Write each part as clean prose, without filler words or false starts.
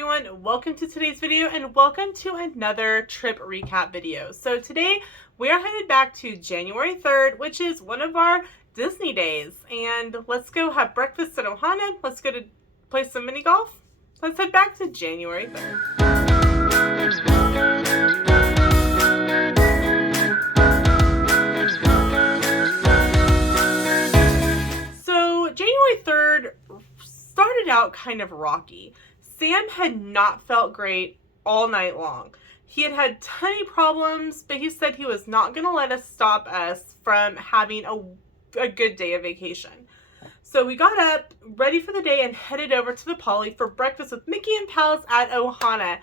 everyone, welcome to today's video and welcome to another trip recap video. So today we are headed back to January 3rd, which is one of our Disney days, and let's go have breakfast at Ohana. Let's go to play some mini golf. Let's head back to January 3rd. So January 3rd started out kind of rocky. Sam had not felt great all night long. He had had tiny problems, but he said he was not going to let us stop us from having a good day of vacation. So we got up, ready for the day, and headed over to the Poly for breakfast with Mickey and Pals at Ohana.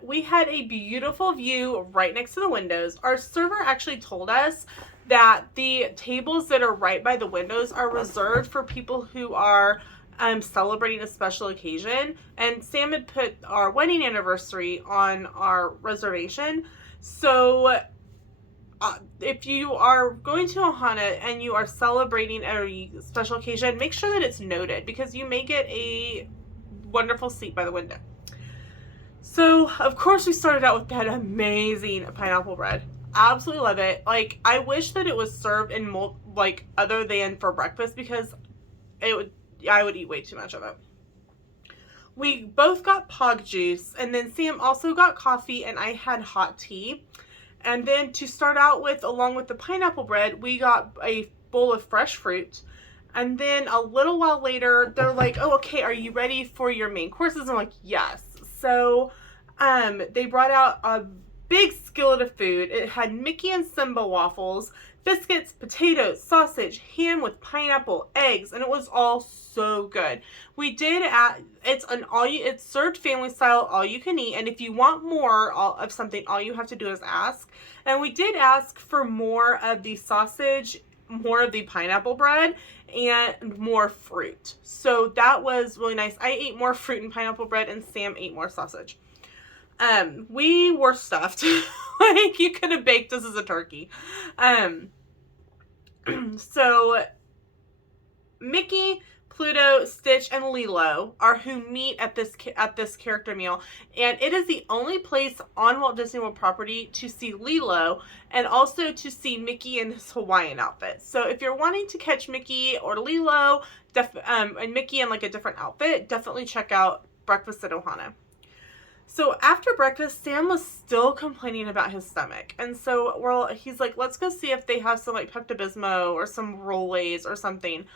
We had a beautiful view right next to the windows. Our server actually told us that the tables that are right by the windows are reserved for people who are celebrating a special occasion, and Sam had put our wedding anniversary on our reservation. So if you are going to Ohana and you are celebrating a special occasion, make sure that it's noted because you may get a wonderful seat by the window. So of course we started out with that amazing pineapple bread. Absolutely love it. Like, I wish that it was served in other than for breakfast because I would eat way too much of it. We both got pog juice, and then Sam also got coffee, and I had hot tea. And then to start out with, along with the pineapple bread, we got a bowl of fresh fruit. And then a little while later, they're like, oh, okay, are you ready for your main courses? I'm like, yes. So they brought out a big skillet of food. It had Mickey and Simba waffles, biscuits, potatoes, sausage, ham with pineapple, eggs, and it was all so good. We did it's served family style, all you can eat, and if you want more of something, all you have to do is ask. And we did ask for more of the sausage, more of the pineapple bread, and more fruit. So that was really nice. I ate more fruit and pineapple bread, and Sam ate more sausage. We were stuffed. Like, you could have baked us as a turkey. So Mickey, Pluto, Stitch, and Lilo are who meet at this character meal, and it is the only place on Walt Disney World property to see Lilo and also to see Mickey in his Hawaiian outfit. So if you're wanting to catch Mickey or Lilo, and Mickey in like a different outfit, definitely check out Breakfast at Ohana. So after breakfast, Sam was still complaining about his stomach. And so he's like, let's go see if they have some like Pepto-Bismol or some Rolaids or something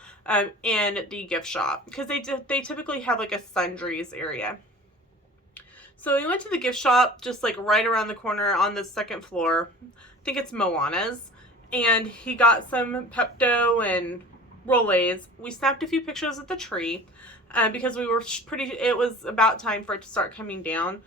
in the gift shop. Because they typically have like a sundries area. So we went to the gift shop just like right around the corner on the second floor. I think it's Moana's. And he got some Pepto and Rolaids. We snapped a few pictures of the tree. Because it was about time for it to start coming down.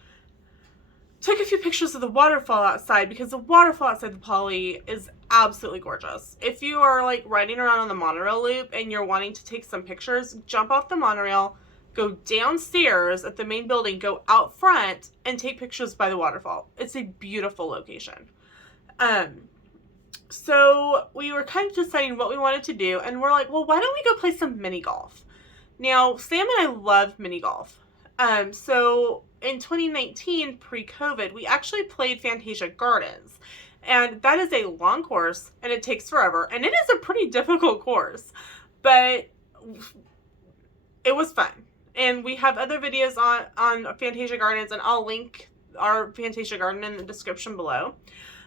Took a few pictures of the waterfall outside because the waterfall outside the Poly is absolutely gorgeous. If you are like riding around on the monorail loop and you're wanting to take some pictures, jump off the monorail, go downstairs at the main building, go out front and take pictures by the waterfall. It's a beautiful location. So we were kind of deciding what we wanted to do, and we're like, well, why don't we go play some mini golf? Now, Sam and I love mini golf. So in 2019, pre-COVID, we actually played Fantasia Gardens. And that is a long course, and it takes forever. And it is a pretty difficult course. But it was fun. And we have other videos on Fantasia Gardens, and I'll link our Fantasia Garden in the description below.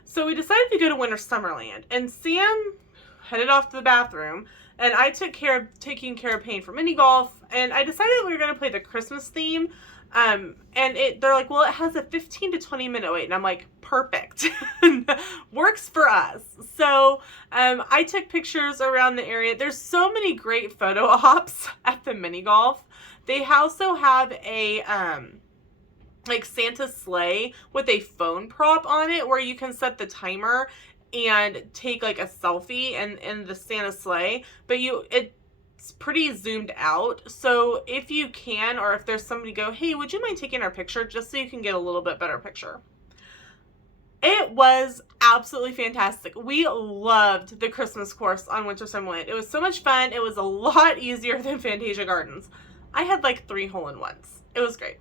So we decided to go to WinterSummerland. And Sam headed off to the bathroom. And I took care of taking care of paying for mini golf, and I decided we were going to play the Christmas theme. And they're like, well, it has a 15 to 20 minute wait. And I'm like, perfect. Works for us. So I took pictures around the area. There's so many great photo ops at the mini golf. They also have a like Santa sleigh with a phone prop on it where you can set the timer and take like a selfie in the Santa sleigh, but it's pretty zoomed out. So if you can, or if there's somebody go, hey, would you mind taking our picture, just so you can get a little bit better picture. It was absolutely fantastic. We loved the Christmas course on WinterSummerland. It was so much fun. It was a lot easier than Fantasia Gardens. I had like 3 hole-in-ones. It was great.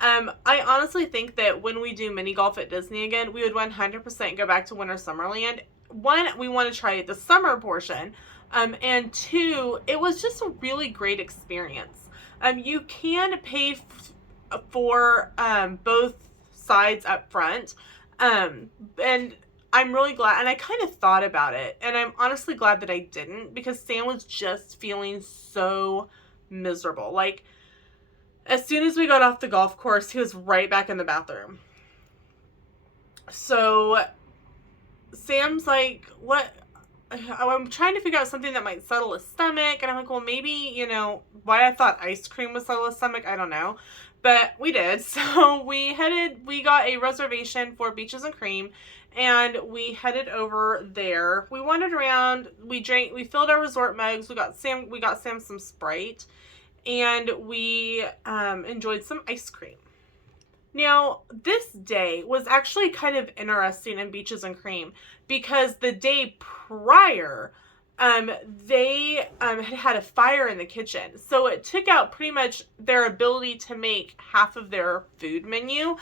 I honestly think that when we do mini golf at Disney again, we would 100% go back to WinterSummerland. One, we want to try the summer portion. And two, it was just a really great experience. You can pay for both sides up front. And I'm really glad, and I kind of thought about it, and I'm honestly glad that I didn't, because Sam was just feeling so miserable. Like, as soon as we got off the golf course, he was right back in the bathroom. So Sam's like, what? I'm trying to figure out something that might settle his stomach. And I'm like, well, maybe, why I thought ice cream would settle his stomach, I don't know. But we did. So we got a reservation for Beaches and Cream, and we headed over there. We wandered around, we filled our resort mugs, we got Sam some Sprite, and we enjoyed some ice cream. Now, this day was actually kind of interesting in Beaches and Cream, because the day prior, they had a fire in the kitchen. So it took out pretty much their ability to make half of their food menu.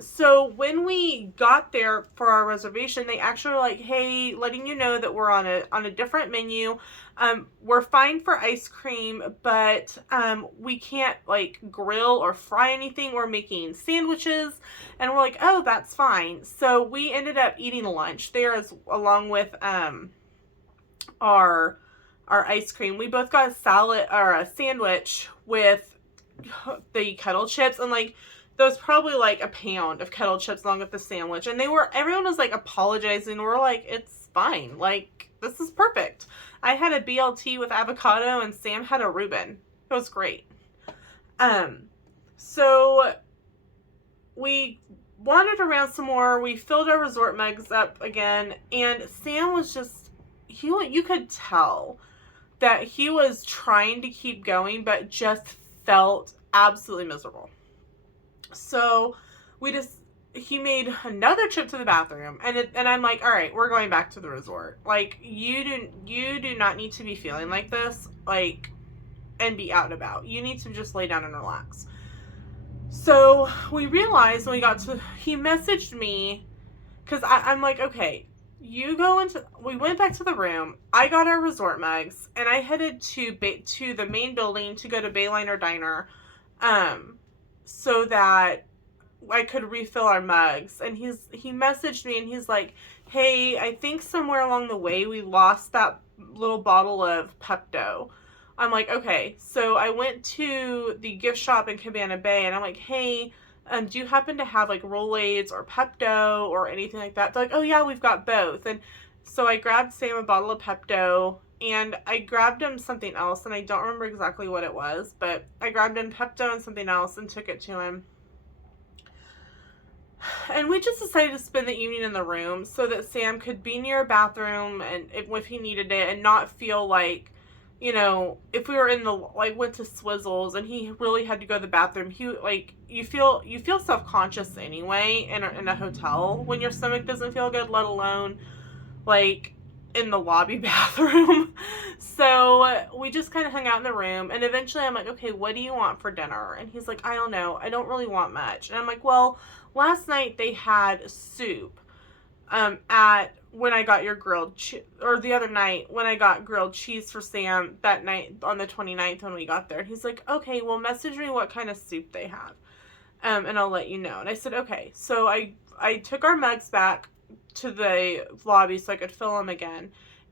So when we got there for our reservation, they actually were like, hey, letting you know that we're on a different menu. We're fine for ice cream, but we can't like grill or fry anything. We're making sandwiches. And we're like, oh, that's fine. So we ended up eating lunch there along with our ice cream. We both got a salad or a sandwich with the kettle chips, and like there was probably like a pound of kettle chips along with the sandwich, and everyone was like apologizing. We're like, it's fine, like this is perfect. I had a BLT with avocado and Sam had a Reuben. It was great. So we wandered around some more. We filled our resort mugs up again, and Sam was just, you could tell that he was trying to keep going, but just felt absolutely miserable. So he made another trip to the bathroom, and I'm like, all right, we're going back to the resort. Like, you do not need to be feeling like this, like, and be out and about. You need to just lay down and relax. So we realized when he messaged me, because I'm like, okay, we went back to the room, I got our resort mugs, and I headed to the main building to go to Bayliner Diner, so that I could refill our mugs. And he messaged me and he's like, hey, I think somewhere along the way we lost that little bottle of Pepto. I'm like, okay. So I went to the gift shop in Cabana Bay, and I'm like, hey, do you happen to have like Rolaids or Pepto or anything like that? They're like, oh yeah, we've got both. And so I grabbed Sam a bottle of Pepto, and I grabbed him something else, and I don't remember exactly what it was, but I grabbed him Pepto and something else and took it to him. And we just decided to spend the evening in the room so that Sam could be near a bathroom and if he needed it, and not feel like, if we were went to Swizzles and he really had to go to the bathroom, you feel self-conscious anyway in a hotel when your stomach doesn't feel good, let alone like in the lobby bathroom. So we just kind of hung out in the room, and eventually I'm like, okay, what do you want for dinner? And he's like, I don't know, I don't really want much. And I'm like, well, last night they had soup when I got your or the other night when I got grilled cheese for Sam that night on the 29th when we got there. And he's like, okay, well, message me what kind of soup they have, and I'll let you know. And I said, okay. So I took our mugs back to the lobby so I could fill them again.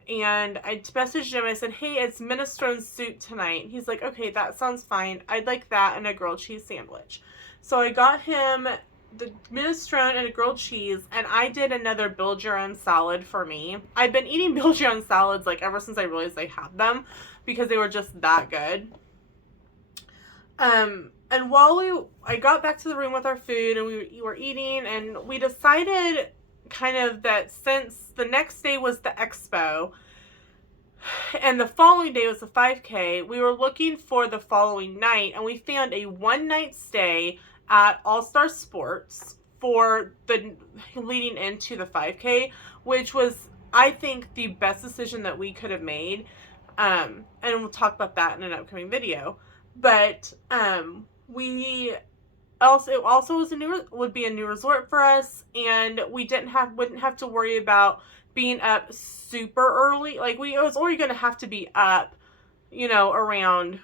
And I messaged him. I said, hey, it's minestrone soup tonight. And he's like, okay, that sounds fine. I'd like that and a grilled cheese sandwich. So I got him the minestrone and a grilled cheese, and I did another build your own salad for me. I've been eating build your own salads like ever since I realized I had them, because they were just that good. And while I got back to the room with our food and we were eating, and we decided kind of that since the next day was the expo and the following day was the 5K, we were looking for the following night, and we found a one-night stay at All Star Sports for the leading into the 5K, which was, I think, the best decision that we could have made. And we'll talk about that in an upcoming video. But we Also, it also was would be a new resort for us, and we wouldn't have to worry about being up super early. Like it was only going to have to be up, around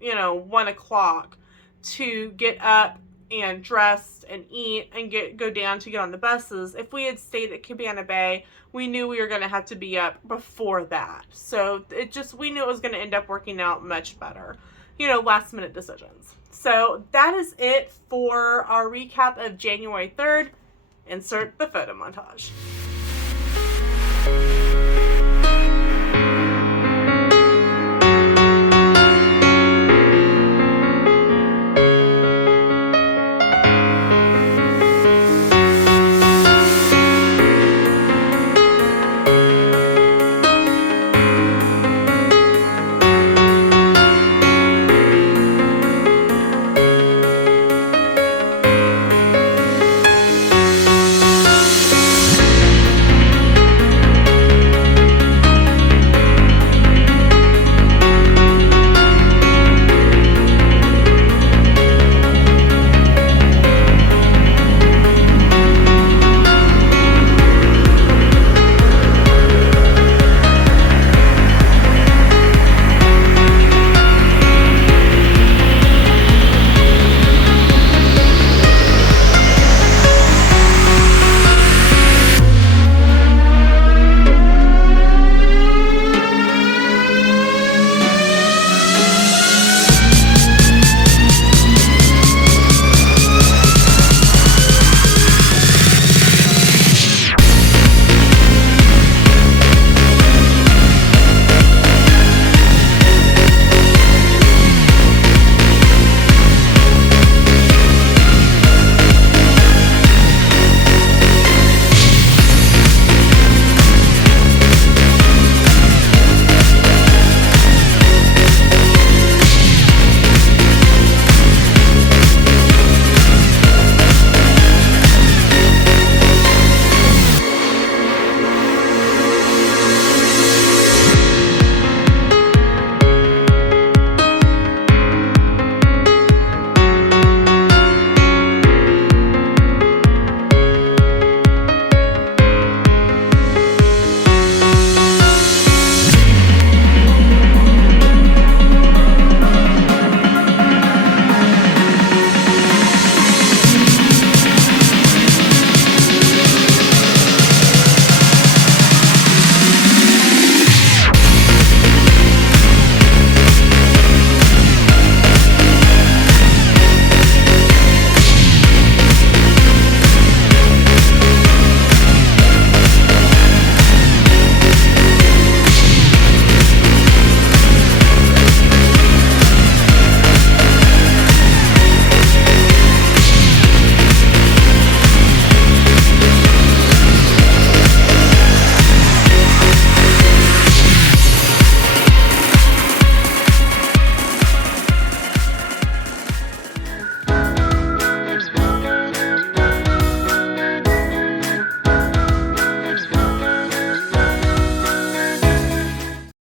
1 o'clock to get up and dressed and eat and go down to get on the buses. If we had stayed at Cabana Bay, we knew we were going to have to be up before that. So we knew it was going to end up working out much better. Last minute decisions. So that is it for our recap of January 3rd. Insert the photo montage.